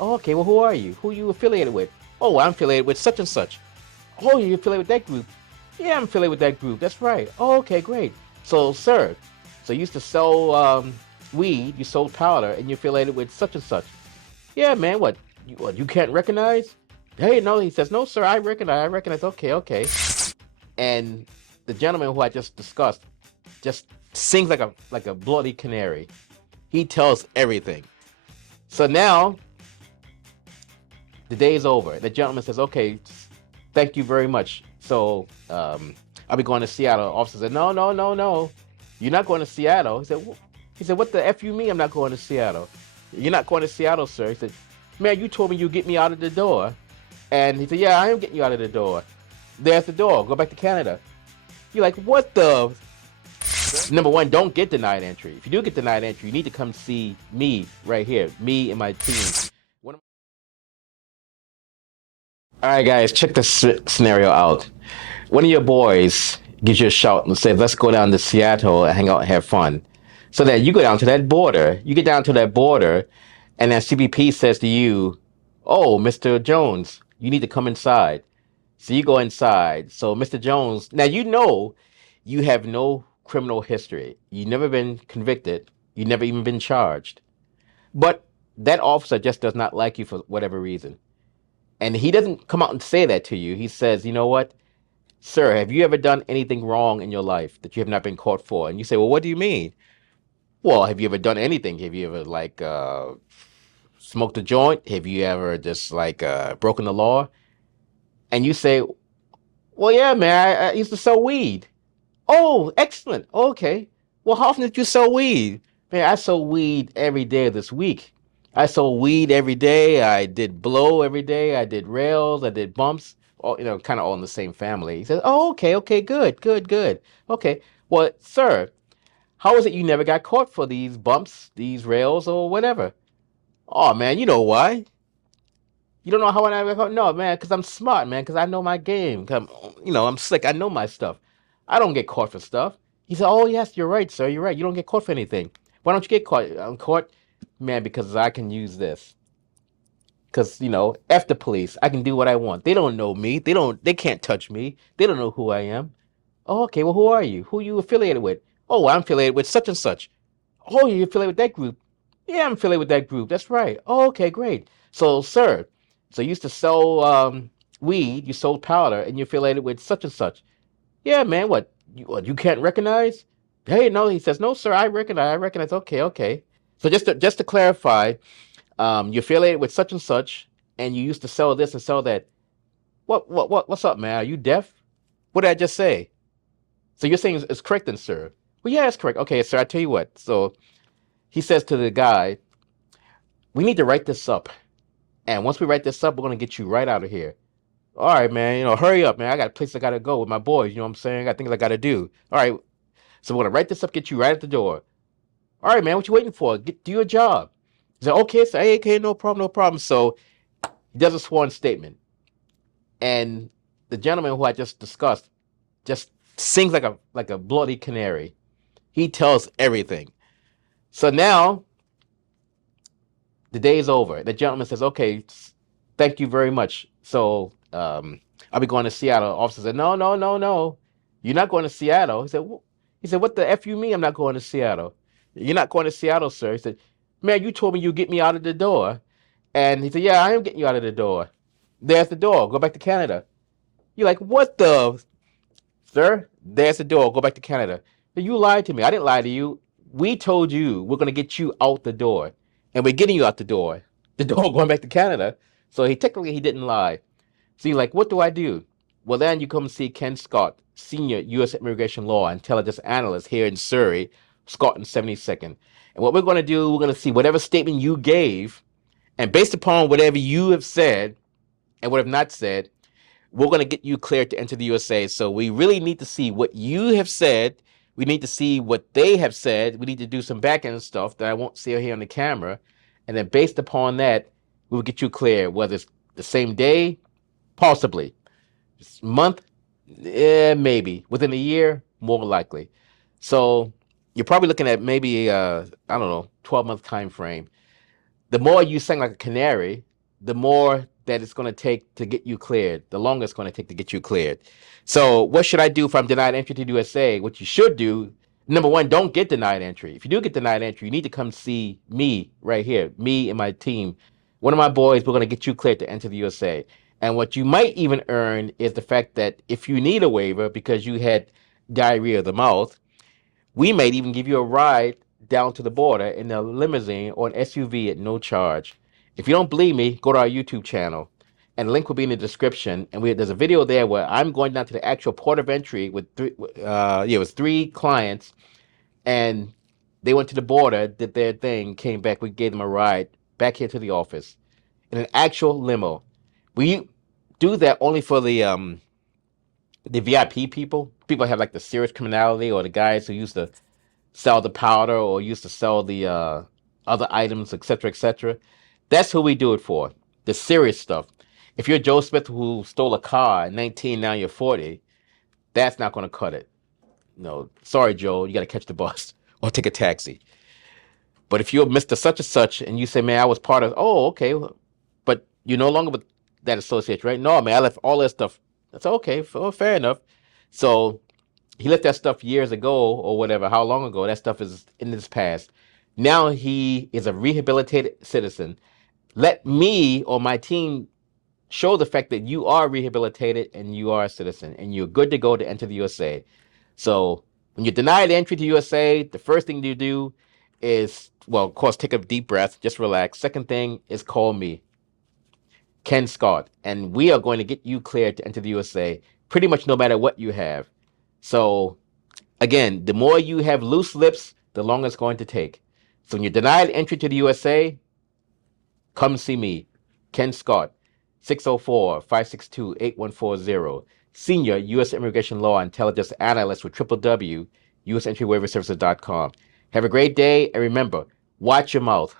Oh, okay, well, who are you? Who are you affiliated with? Oh, I'm affiliated with such and such. Oh, you're affiliated with that group? Yeah, I'm affiliated with that group. That's right. Oh, okay, great. So, sir, so you used to sell weed, you sold powder, and you're affiliated with such and such. Yeah, man, what, you can't recognize? Hey, no, he says, no, sir, I recognize. Okay, okay. And the gentleman who I just discussed just sings like a bloody canary. He tells everything. So now the day is over. The gentleman says, okay, thank you very much. So I'll be going to Seattle. The officer said, no, no, no, no. You're not going to Seattle. He said, what the F you mean I'm not going to Seattle? You're not going to Seattle, sir. He said, man, you told me you'd get me out of the door. And he said, yeah, I am getting you out of the door. There's the door. Go back to Canada. You're like, what the? Number one, don't get denied entry. If you do get denied entry, you need to come see me right here, me and my team. All right, guys, check this scenario out. One of your boys gives you a shout and says, let's go down to Seattle and hang out and have fun. So that you go down to that border. You get down to that border, and then CBP says to you, oh, Mr. Jones, you need to come inside. So you go inside. So, Mr. Jones, now you know you have no criminal history. You've never been convicted. You've never even been charged. But that officer just does not like you for whatever reason. And he doesn't come out and say that to you. He says, you know what? Sir, have you ever done anything wrong in your life that you have not been caught for? And you say, well, what do you mean? Well, have you ever done anything? Have you ever smoked a joint? Have you ever just broken the law? And you say, well, yeah, man, I used to sell weed. Oh, excellent. Okay. Well, how often did you sell weed? Man, I sold weed every day of this week. I sold weed every day. I did blow every day. I did rails. I did bumps. All, kind of all in the same family. He says, "Oh, okay, okay, good, good, good. Okay. Well, sir, how is it you never got caught for these bumps, these rails, or whatever?" Oh, man, you know why? You don't know how I never caught? No, man, because I'm smart, man, because I know my game. 'Cause I'm slick. I know my stuff. I don't get caught for stuff. He said, "Oh, yes, you're right, sir. You're right. You don't get caught for anything. Why don't you get caught?" I'm caught, man, because I can use this. Because, F the police. I can do what I want. They don't know me. They can't touch me. They don't know who I am. Oh, okay, well, who are you? Who are you affiliated with? Oh, I'm affiliated with such and such. Oh, you're affiliated with that group? Yeah, I'm affiliated with that group. That's right. Oh, okay, great. So, sir, so you used to sell weed, you sold powder, and you're affiliated with such and such. Yeah, man, what, you can't recognize? Hey, no, he says, no, sir, I recognize. Okay, okay. So just to clarify, you're affiliated with such and such, and you used to sell this and sell that. What's up, man? Are you deaf? What did I just say? So you're saying it's correct then, sir? Well, yeah, it's correct. Okay, sir, I tell you what. So he says to the guy, we need to write this up. And once we write this up, we're gonna get you right out of here. All right, man. Hurry up, man. I got a place I gotta go with my boys. You know what I'm saying? I got things I gotta do. All right. So we're gonna write this up, get you right at the door. All right, man. What you waiting for? Do your job. He said, okay, so hey, okay, no problem, no problem. So he does a sworn statement, and the gentleman who I just discussed just sings like a bloody canary. He tells everything. So now the day is over. The gentleman says, okay, thank you very much. So I'll be going to Seattle. The officer said, no, no, no, no. You're not going to Seattle. He said, what the F you mean I'm not going to Seattle? You're not going to Seattle, sir. He said, man, you told me you'd get me out of the door. And he said, yeah, I am getting you out of the door. There's the door. Go back to Canada. You're like, what the? Sir, there's the door. Go back to Canada. You lied to me. I didn't lie to you. We told you we're going to get you out the door. And we're getting you out the door. The door going back to Canada. So technically he didn't lie. So you're like, what do I do? Well, then you come see Ken Scott, senior U.S. immigration law intelligence analyst here in Surrey, Scott and 72nd. And what we're going to do, we're going to see whatever statement you gave, and based upon whatever you have said and what have not said, we're going to get you cleared to enter the USA. So we really need to see what you have said. We need to see what they have said. We need to do some back end stuff that I won't see here on the camera. And then based upon that, we'll get you clear, whether it's the same day, possibly. Month, maybe. Within a year, more likely. So you're probably looking at maybe, I don't know, 12-month time frame. The more you sing like a canary, the more that it's going to take to get you cleared, the longer it's going to take to get you cleared. So, what should I do if I'm denied entry to the USA? What you should do, number one, don't get denied entry. If you do get denied entry, you need to come see me right here, me and my team. One of my boys, we're going to get you cleared to enter the USA. And what you might even earn is the fact that if you need a waiver because you had diarrhea of the mouth, we might even give you a ride down to the border in a limousine or an SUV at no charge. If you don't believe me, go to our YouTube channel, and the link will be in the description. And there's a video there where I'm going down to the actual port of entry with it was three clients, and they went to the border, did their thing, came back. We gave them a ride back here to the office in an actual limo. We do that only for the VIP people. People have like the serious criminality or the guys who used to sell the powder or used to sell the other items, etc., etc. That's who we do it for. The serious stuff. If you're Joe Smith who stole a car at 19, now you're 40, that's not going to cut it. No, sorry, Joe, you got to catch the bus or take a taxi. But if you're Mr. Such and Such and you say, man, I was part of, oh, okay, but you're no longer with that association, right? No, man, I left all that stuff. That's okay, fair enough. So he left that stuff years ago or whatever, how long ago. That stuff is in his past. Now he is a rehabilitated citizen. Let me or my team show the fact that you are rehabilitated and you are a citizen and you're good to go to enter the USA. So when you're denied entry to USA, the first thing you do is, well, of course, take a deep breath, just relax. Second thing is call me, Ken Scott, and we are going to get you cleared to enter the USA pretty much no matter what you have. So again, the more you have loose lips, the longer it's going to take. So when you're denied entry to the USA, come see me, Ken Scott, 604-562-8140, Senior U.S. Immigration Law Intelligence Analyst with www.usentry.waiverservices.com. Have a great day, and remember, watch your mouth.